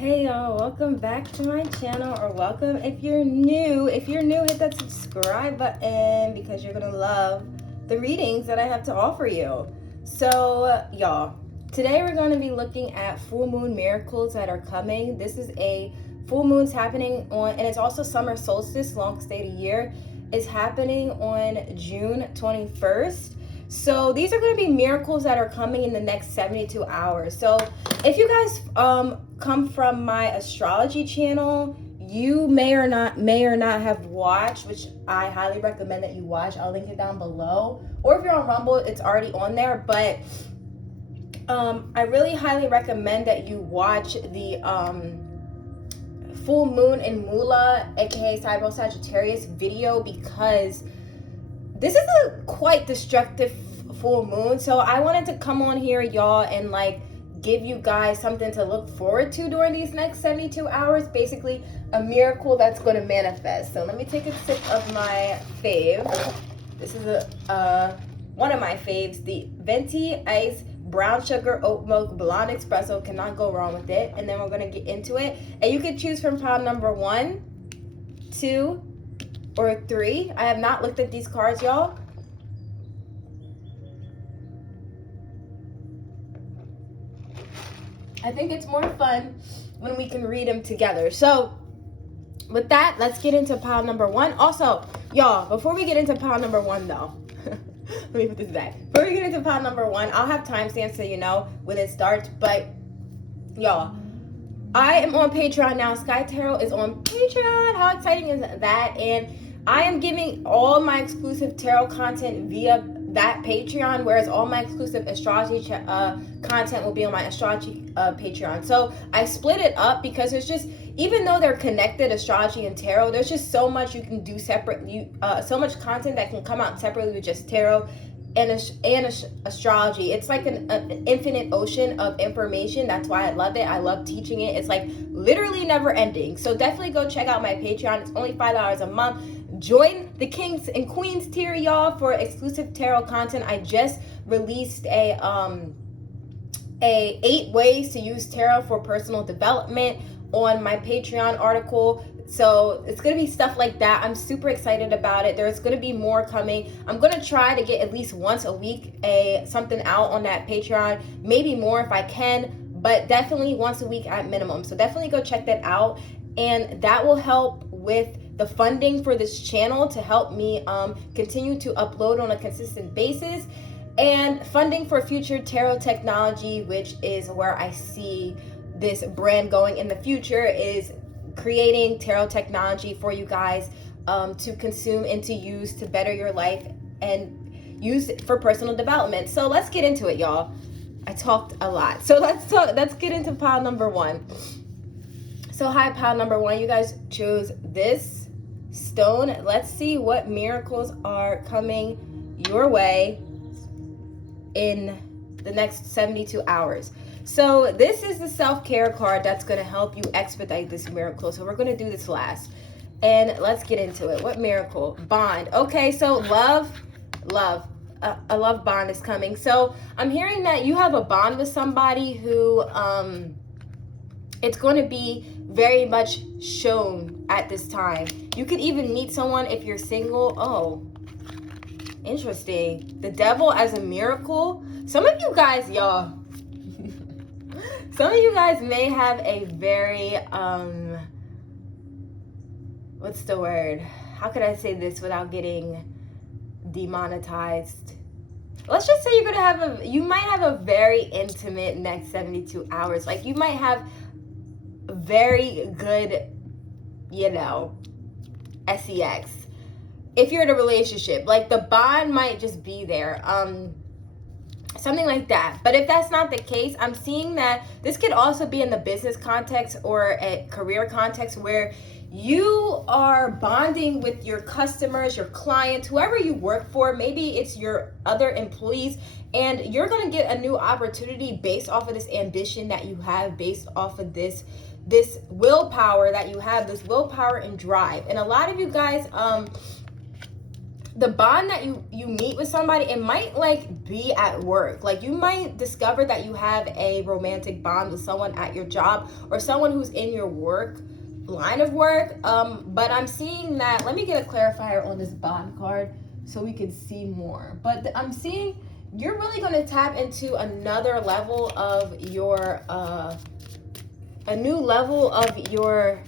Hey y'all, welcome back to my channel, or welcome if you're new. If you're new, hit that subscribe button because you're gonna love the readings that I have to offer you. So y'all, today we're going to be looking at full moon miracles that are coming. This is a full moon's happening on, and it's also summer solstice, longest day of the year, is happening on June 21st. So these are going to be miracles that are coming in the next 72 hours. So if you guys come from my astrology channel, you may or not have watched, which I highly recommend that you watch. I'll link it down below. Or if you're on Rumble, it's already on there. But I really highly recommend that you watch the full moon in Mula, aka Cyber Sagittarius video, because this is a quite destructive full moon. So I wanted to come on here, y'all, and like give you guys something to look forward to during these next 72 hours. Basically a miracle that's going to manifest. So let me take a sip of my fave. This is one of my faves, the venti ice brown sugar oat milk blonde espresso. Cannot go wrong with it. And then we're going to get into it, and you can choose from pile number 1, 2, or 3. I have not looked at these cards, y'all. I think it's more fun when we can read them together. So with that, let's get into pile number 1. Also, y'all, before we get into pile number 1 though, let me put this back. Before we get into pile number 1, I'll have timestamps so you know when it starts. But y'all, I am on Patreon now. Skye Tarot is on Patreon. How exciting is that? And I am giving all my exclusive tarot content via that Patreon, whereas all my exclusive astrology content will be on my astrology Patreon. So I split it up because there's just, even though they're connected, astrology and tarot, there's just so much you can do separately, so much content that can come out separately with just tarot and astrology. It's like an infinite ocean of information. That's why I love it. I love teaching it. It's like literally never ending. So definitely go check out my Patreon. It's only $5 a month. Join the Kings and Queens tier, y'all, for exclusive tarot content. I just released a 8 ways to use tarot for personal development on my Patreon article. So it's going to be stuff like that. I'm super excited about it. There's going to be more coming. I'm going to try to get at least once a week something out on that Patreon, maybe more if I can, but definitely once a week at minimum. So definitely go check that out, and that will help with the funding for this channel to help me continue to upload on a consistent basis, and funding for future tarot technology, which is where I see this brand going in the future, is creating tarot technology for you guys to consume and to use to better your life and use it for personal development. So let's get into it, y'all. I talked a lot. So let's get into pile number 1. So hi, pile number 1. You guys chose this stone. Let's see what miracles are coming your way in the next 72 hours. So this is the self-care card that's going to help you expedite this miracle. So we're going to do this last, and let's get into it. What miracle? Bond. Okay, so love, a love bond is coming. So I'm hearing that you have a bond with somebody who it's going to be very much shown at this time. You could even meet someone if you're single. Oh, interesting. The devil as a miracle. Some of you guys, y'all, some of you guys may have a very, what's the word? How could I say this without getting demonetized? Let's just say you might have a very intimate next 72 hours. Like you might have very good, sex. If you're in a relationship, like the bond might just be there. Something like that. But if that's not the case, I'm seeing that this could also be in the business context or a career context where you are bonding with your customers, your clients, whoever you work for. Maybe it's your other employees, and you're going to get a new opportunity based off of this ambition that you have, based off of this willpower that you have, this willpower and drive. And a lot of you guys the bond that you meet with somebody, it might like be at work. Like you might discover that you have a romantic bond with someone at your job or someone who's in your work line of work. But I'm seeing that, let me get a clarifier on this bond card so we can see more. But I'm seeing you're really going to tap into another level of your a new level of your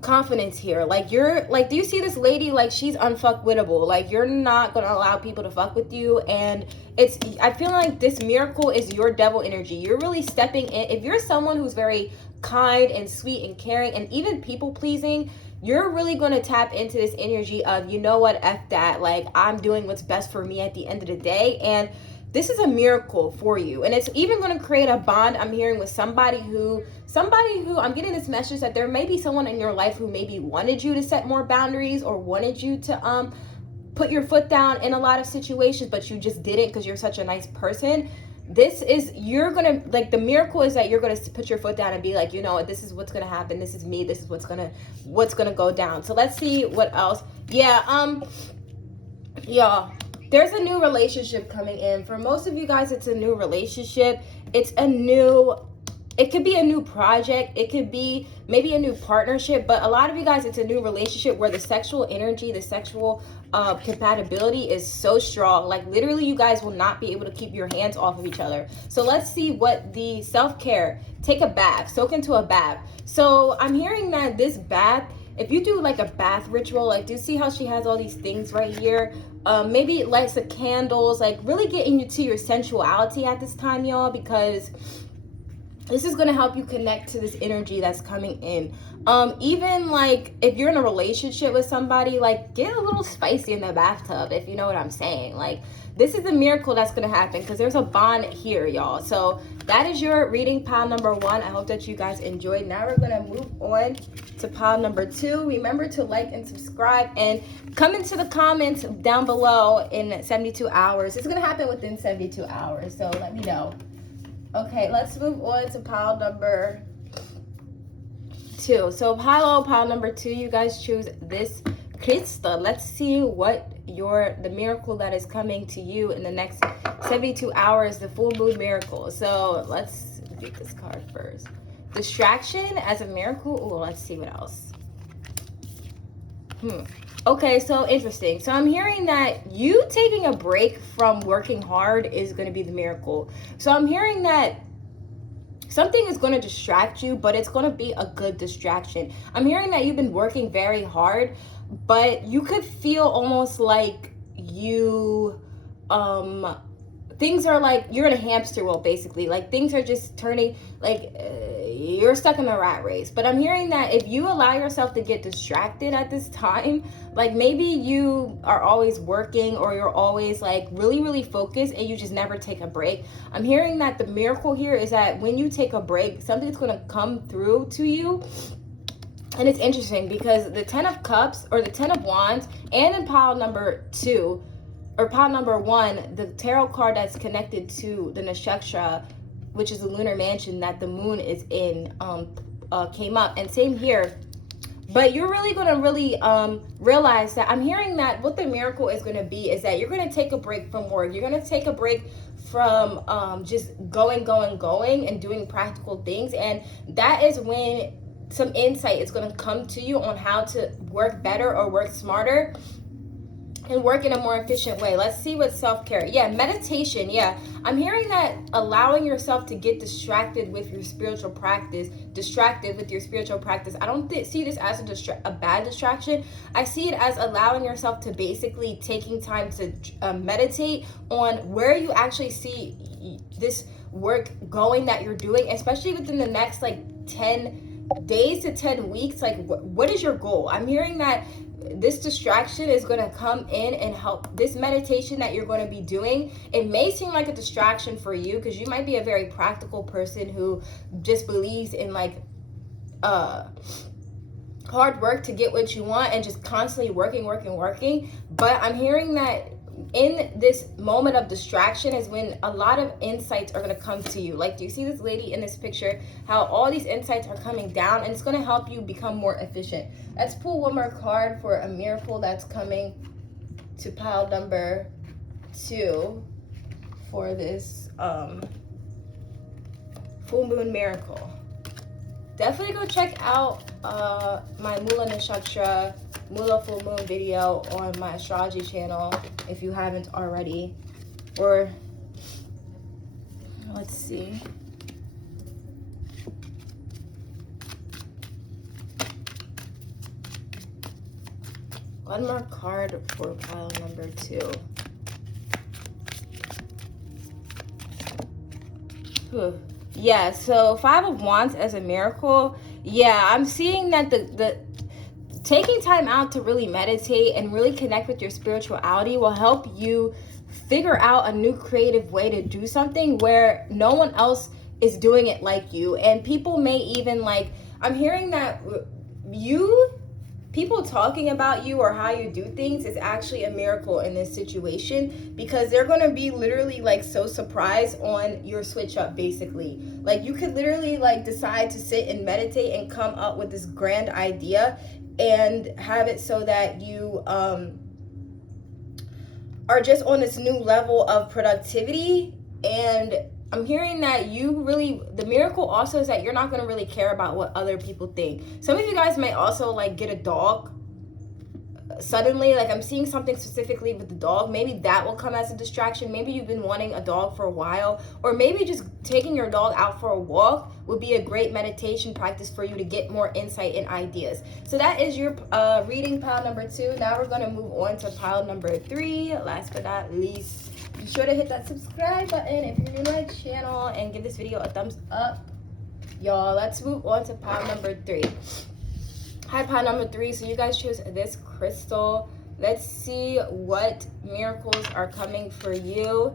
confidence here. Like you're like, do you see this lady? Like she's unfuckwittable. Like you're not gonna allow people to fuck with you. And it's, I feel like this miracle is your devil energy. You're really stepping in. If you're someone who's very kind and sweet and caring and even people pleasing, you're really going to tap into this energy of, you know what, F that, like I'm doing what's best for me at the end of the day. And this is a miracle for you. And it's even going to create a bond, I'm hearing, with somebody who I'm getting this message that there may be someone in your life who maybe wanted you to set more boundaries or wanted you to put your foot down in a lot of situations, but you just didn't because you're such a nice person. This is, you're gonna, like, the miracle is that you're gonna put your foot down and be like, you know what, this is what's gonna happen, this is me, this is what's gonna go down. So let's see what else. Yeah, y'all, there's a new relationship coming in. For most of you guys, it's a new relationship. It could be a new project. It could be maybe a new partnership. But a lot of you guys, it's a new relationship where the sexual energy, the sexual compatibility is so strong. Like literally, you guys will not be able to keep your hands off of each other. So let's see what the self-care. Take a bath. Soak into a bath. So I'm hearing that this bath, if you do like a bath ritual, like do you see how she has all these things right here? Maybe lights of candles, like really getting you to your sensuality at this time, y'all, because this is going to help you connect to this energy that's coming in. Even like if you're in a relationship with somebody, like get a little spicy in the bathtub, if you know what I'm saying. Like this is a miracle that's going to happen because there's a bond here, y'all. So that is your reading, pile number 1. I hope that you guys enjoyed. Now we're going to move on to pile number 2. Remember to like and subscribe and come into the comments down below in 72 hours. It's going to happen within 72 hours. So let me know. Okay, let's move on to pile number 2. So pile number 2, you guys choose this crystal. Let's see what the miracle that is coming to you in the next 72 hours, the full moon miracle. So let's get this card first. Distraction as a miracle. Oh, let's see what else. Okay, so interesting. So I'm hearing that you taking a break from working hard is going to be the miracle. So I'm hearing that something is going to distract you, but it's going to be a good distraction. I'm hearing that you've been working very hard, but you could feel almost like you things are like you're in a hamster wheel, basically. Like things are just turning, like you're stuck in the rat race. But I'm hearing that if you allow yourself to get distracted at this time, like maybe you are always working or you're always like really focused and you just never take a break. I'm hearing that the miracle here is that when you take a break, something's going to come through to you. And it's interesting because the 10 of Cups or the 10 of Wands, and in pile number 2 or pile number 1, the tarot card that's connected to the nakshatra, which is the lunar mansion that the moon is in, came up. And same here. But you're really going to realize that I'm hearing that what the miracle is going to be is that you're going to take a break from work. You're going to take a break from just going and doing practical things. And that is when some insight is going to come to you on how to work better or work smarter and work in a more efficient way. Let's see what self-care. Yeah, meditation. Yeah, I'm hearing that allowing yourself to get distracted with your spiritual practice. I don't see this as a bad distraction. I see it as allowing yourself to basically taking time to meditate on where you actually see this work going that you're doing, especially within the next like 10 days to 10 weeks. Like what is your goal? I'm hearing that this distraction is going to come in and help. This meditation that you're going to be doing, it may seem like a distraction for you because you might be a very practical person who just believes in like hard work to get what you want and just constantly working. But I'm hearing that in this moment of distraction is when a lot of insights are going to come to you. Like, do you see this lady in this picture, how all these insights are coming down, and it's going to help you become more efficient. Let's pull one more card for a miracle that's coming to pile number 2 for this full moon miracle. Definitely go check out my Mula Nakshatra, Mula full moon video on my astrology channel if you haven't already. Or let's see. One more card for pile number 2. Yeah, so 5 of Wands as a miracle. Yeah, I'm seeing that the taking time out to really meditate and really connect with your spirituality will help you figure out a new creative way to do something where no one else is doing it like you. And people may even like, I'm hearing that people talking about you or how you do things is actually a miracle in this situation, because they're going to be literally like so surprised on your switch up. Basically, like you could literally like decide to sit and meditate and come up with this grand idea and have it so that you are just on this new level of productivity. And I'm hearing that the miracle also is that you're not going to really care about what other people think. Some of you guys may also like get a dog suddenly. Like I'm seeing something specifically with the dog. Maybe that will come as a distraction. Maybe you've been wanting a dog for a while, or maybe just taking your dog out for a walk would be a great meditation practice for you to get more insight and ideas. So that is your reading, pile number 2. Now we're going to move on to pile number 3. Last but not least, be sure to hit that subscribe button if you're new to my channel and give this video a thumbs up. Y'all, let's move on to pile number 3. Hi, pile number 3. So you guys chose this crystal. Let's see what miracles are coming for you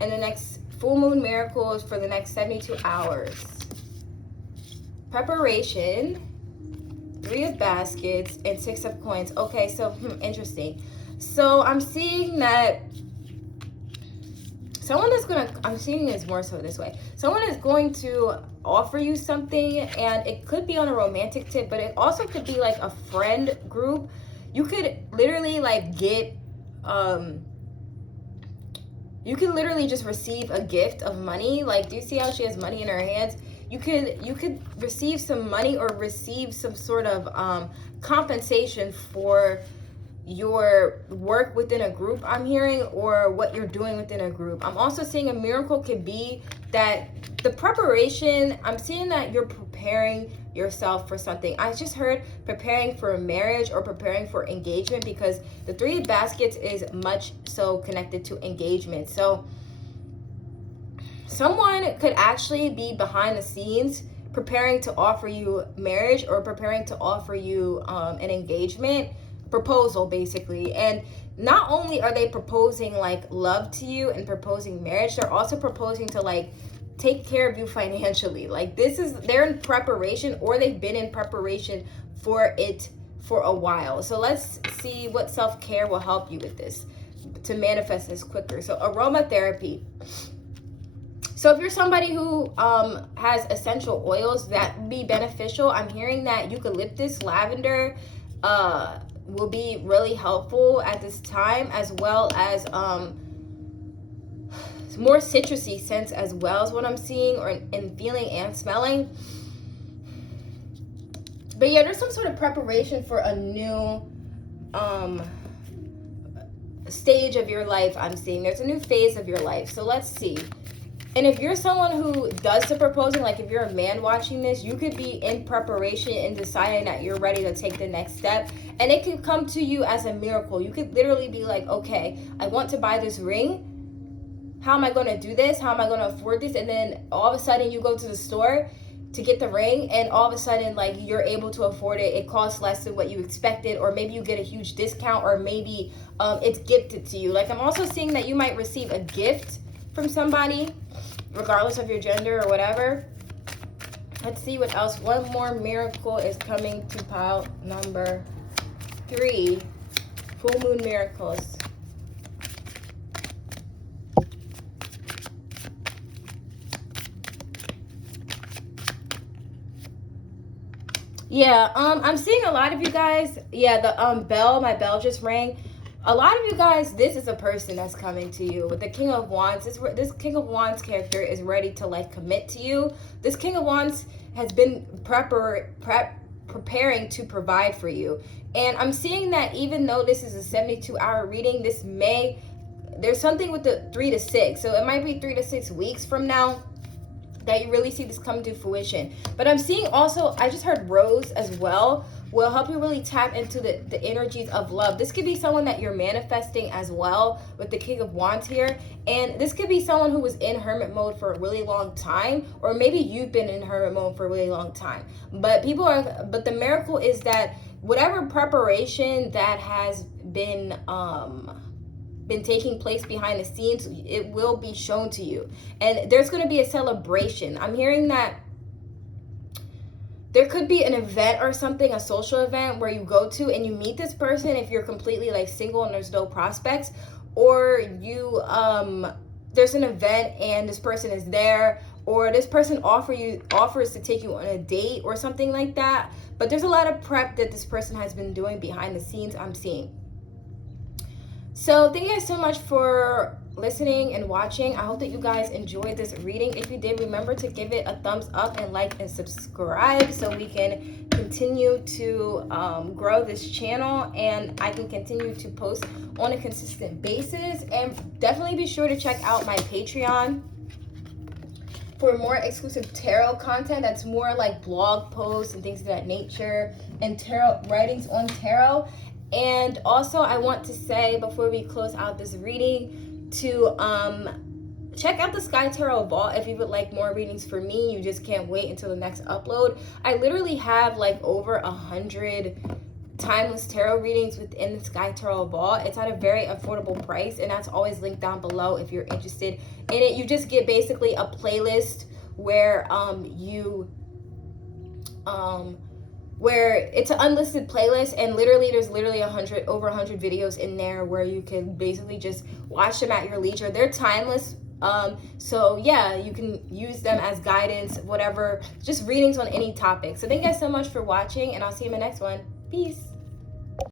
in the next full moon miracles for the next 72 hours. Preparation, 3 of baskets, and 6 of coins. Okay, so interesting. So I'm seeing that someone is I'm seeing this more so this way. Someone is going to offer you something, and it could be on a romantic tip, but it also could be like a friend group. You could literally like get, you could literally just receive a gift of money. Like, do you see how she has money in her hands? You could receive some money or receive some sort of compensation for your work within a group, I'm hearing, or what you're doing within a group. I'm also seeing a miracle could be that the preparation, I'm seeing that you're preparing yourself for something. I just heard preparing for a marriage or preparing for engagement, because the 3 of baskets is much so connected to engagement. So someone could actually be behind the scenes preparing to offer you marriage or preparing to offer you an engagement proposal, basically. And not only are they proposing like love to you and proposing marriage, they're also proposing to like take care of you financially. Like they're in preparation, or they've been in preparation for it for a while. So let's see what self-care will help you with this to manifest this quicker. So aromatherapy. So if you're somebody who has essential oils, that would be beneficial. I'm hearing that eucalyptus, lavender, will be really helpful at this time, as well as more citrusy scents as well is what I'm seeing, or in feeling and smelling. But yeah, there's some sort of preparation for a new stage of your life. I'm seeing there's a new phase of your life. So let's see. And if you're someone who does the proposing, like if you're a man watching this, you could be in preparation and deciding that you're ready to take the next step. And it could come to you as a miracle. You could literally be like, okay, I want to buy this ring. How am I going to do this? How am I going to afford this? And then all of a sudden you go to the store to get the ring, and all of a sudden like you're able to afford it. It costs less than what you expected, or maybe you get a huge discount, or maybe it's gifted to you. Like I'm also seeing that you might receive a gift from somebody, regardless of your gender or whatever. Let's see what else. One more miracle is coming to pile number 3. Full moon miracles. Yeah, I'm seeing a lot of you guys. Yeah, the my bell just rang. A lot of you guys, this is a person that's coming to you with the King of Wands. This King of Wands character is ready to like commit to you. This King of Wands has been preparing to provide for you. And I'm seeing that even though this is a 72-hour reading, there's something with the 3 to 6. So it might be 3 to 6 weeks from now that you really see this come to fruition. But I'm seeing also, I just heard Rose as well, will help you really tap into the energies of love. This could be someone that you're manifesting as well with the King of Wands here. And this could be someone who was in hermit mode for a really long time, or maybe you've been in hermit mode for a really long time. But the miracle is that whatever preparation that has been taking place behind the scenes, it will be shown to you. And there's going to be a celebration. I'm hearing that there could be an event or something, a social event where you go to and you meet this person if you're completely like single and there's no prospects, or you there's an event and this person is there, or this person offers to take you on a date or something like that. But there's a lot of prep that this person has been doing behind the scenes, I'm seeing. So thank you guys so much for listening and watching. I hope that you guys enjoyed this reading. If you did, remember to give it a thumbs up and like and subscribe so we can continue to grow this channel and I can continue to post on a consistent basis. And definitely be sure to check out my Patreon for more exclusive tarot content that's more like blog posts and things of that nature, and tarot writings on tarot. And also I want to say before we close out this reading to check out the Skye Tarot Vault if you would like more readings for me. You just can't wait until the next upload. I literally have like over 100 timeless tarot readings within the Skye Tarot Vault. It's at a very affordable price, and that's always linked down below if you're interested in it. You just get basically a playlist where where it's an unlisted playlist, and there's literally over 100 videos in there where you can basically just watch them at your leisure. They're timeless, so yeah, you can use them as guidance, whatever, just readings on any topic. So thank you guys so much for watching, and I'll see you in my next one. Peace.